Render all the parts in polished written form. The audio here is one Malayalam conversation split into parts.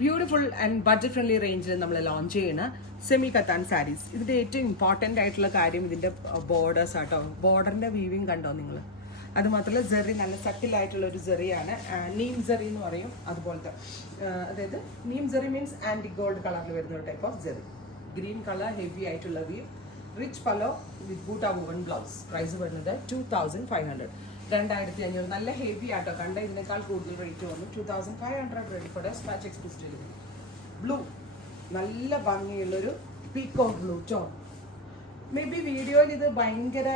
ബ്യൂട്ടിഫുൾ ആൻഡ് ബഡ്ജറ്റ് ഫ്രണ്ട്ലി റേഞ്ചിൽ നമ്മൾ ലോഞ്ച് ചെയ്യുന്ന സെമി കത്താൻ സാരീസ്. ഇതിന്റെ ഏറ്റവും ഇമ്പോർട്ടൻ്റ് ആയിട്ടുള്ള കാര്യം ഇതിന്റെ ബോർഡേഴ്സ് ആട്ടോ. ബോർഡറിന്റെ വീവിങ് കണ്ടോ നിങ്ങൾ? അത് മാത്രമല്ല ജെറി നല്ല സട്ടിലായിട്ടുള്ള ഒരു ജെറിയാണ്. നീം ജെറി എന്ന് പറയും. അതുപോലത്തെ അതായത് neem zari means antique gold കളറിൽ വരുന്ന ഒരു type of zari. Green colour heavy ആയിട്ടുള്ള weave, rich pallu with butta woven blouse. Price വരുന്നത് 2500. 2500. നല്ല ഹെവി ആട്ടോ. കണ്ട ഇതിനേക്കാൾ കൂടുതൽ റേറ്റ് വന്നു. 2500 ready for despatch express delivery. Blue നല്ല ഭംഗിയുള്ളൊരു peacock blue tone. Maybe വീഡിയോയിൽ ഇത് ഭയങ്കര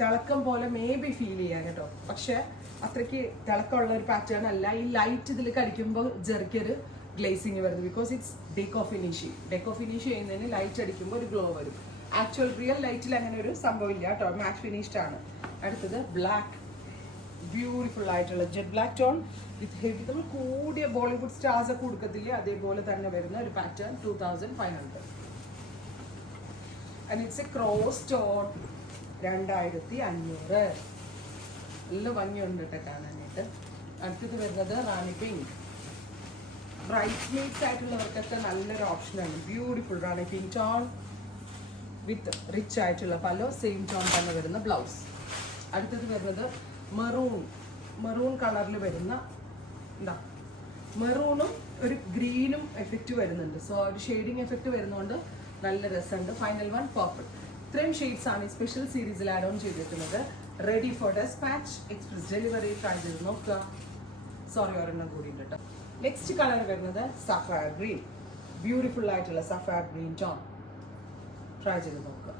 തിളക്കം പോലെ മേ ബി ഫീൽ ചെയ്യാൻ കേട്ടോ, പക്ഷെ അത്രയ്ക്ക് തിളക്കമുള്ള ഒരു പാറ്റേൺ അല്ല. ഈ ലൈറ്റ് ഇതിൽ കടിക്കുമ്പോൾ ജെറിക്കൊരു ഗ്ലേസിങ് വരുന്നത്. Because it's deco finish. Deco finish ചെയ്യുന്നതിന് ലൈറ്റ് അടിക്കുമ്പോൾ ഒരു ഗ്ലോ വരും. ആക്ച്വൽ റിയൽ ലൈറ്റിൽ അങ്ങനെ ഒരു സംഭവമില്ല കേട്ടോ. മാറ്റ് ഫിനിഷ്ഡ് ആണ്. അടുത്തത് ബ്ലാക്ക്, ബ്യൂട്ടിഫുൾ ആയിട്ടുള്ള ജെറ്റ് ബ്ലാക്ക് ടോൺ വിത്ത് ഹെവി. നമ്മൾ കൂടിയ ബോളിവുഡ് സ്റ്റാർസ് ഒക്കെ കൊടുക്കത്തില്ലേ, അതേപോലെ തന്നെ വരുന്ന ഒരു pattern. 2500. And it's A cross tone. 2500. നല്ല ഭംഗിയുണ്ട് കേട്ടോ കാണാനായിട്ട്. അടുത്തത് വരുന്നത് റാണി പിങ്ക്. ബ്രൈറ്റ് മീറ്റ്സ് ആയിട്ടുള്ളവർക്കൊക്കെ നല്ലൊരു ഓപ്ഷനാണ്. ബ്യൂട്ടിഫുൾ റാണി പിങ്ക് ടോൺ വിത്ത് റിച്ച് ആയിട്ടുള്ള പല്ലോ, സെയിം ടോൺ തന്നെ വരുന്ന ബ്ലൗസ്. അടുത്തത് വരുന്നത് മെറൂൺ കളറിൽ വരുന്ന എന്താ, മെറൂണും ഒരു ഗ്രീനും എഫക്റ്റ് വരുന്നുണ്ട്. സോ ഒരു ഷെയ്ഡിങ് എഫക്റ്റ് വരുന്നതുകൊണ്ട് നല്ല രസമുണ്ട്. Final one purple. ഇത്രയും ഷെയ്ഡ്സ് ആണ് ഈ സ്പെഷ്യൽ സീരീസിൽ ആഡ് ഓൺ ചെയ്തിട്ടുള്ളത്. Ready for despatch express delivery. Try ചെയ്ത് നോക്കുക. സോറി ഒരെണ്ണം കൂടി ഉണ്ട് കേട്ടോ. നെക്സ്റ്റ് കളർ വരുന്നത് സഫയർ ഗ്രീൻ. ബ്യൂട്ടിഫുൾ ആയിട്ടുള്ള സഫയർ ഗ്രീൻ ടോൺ. ട്രൈ ചെയ്ത് നോക്കുക.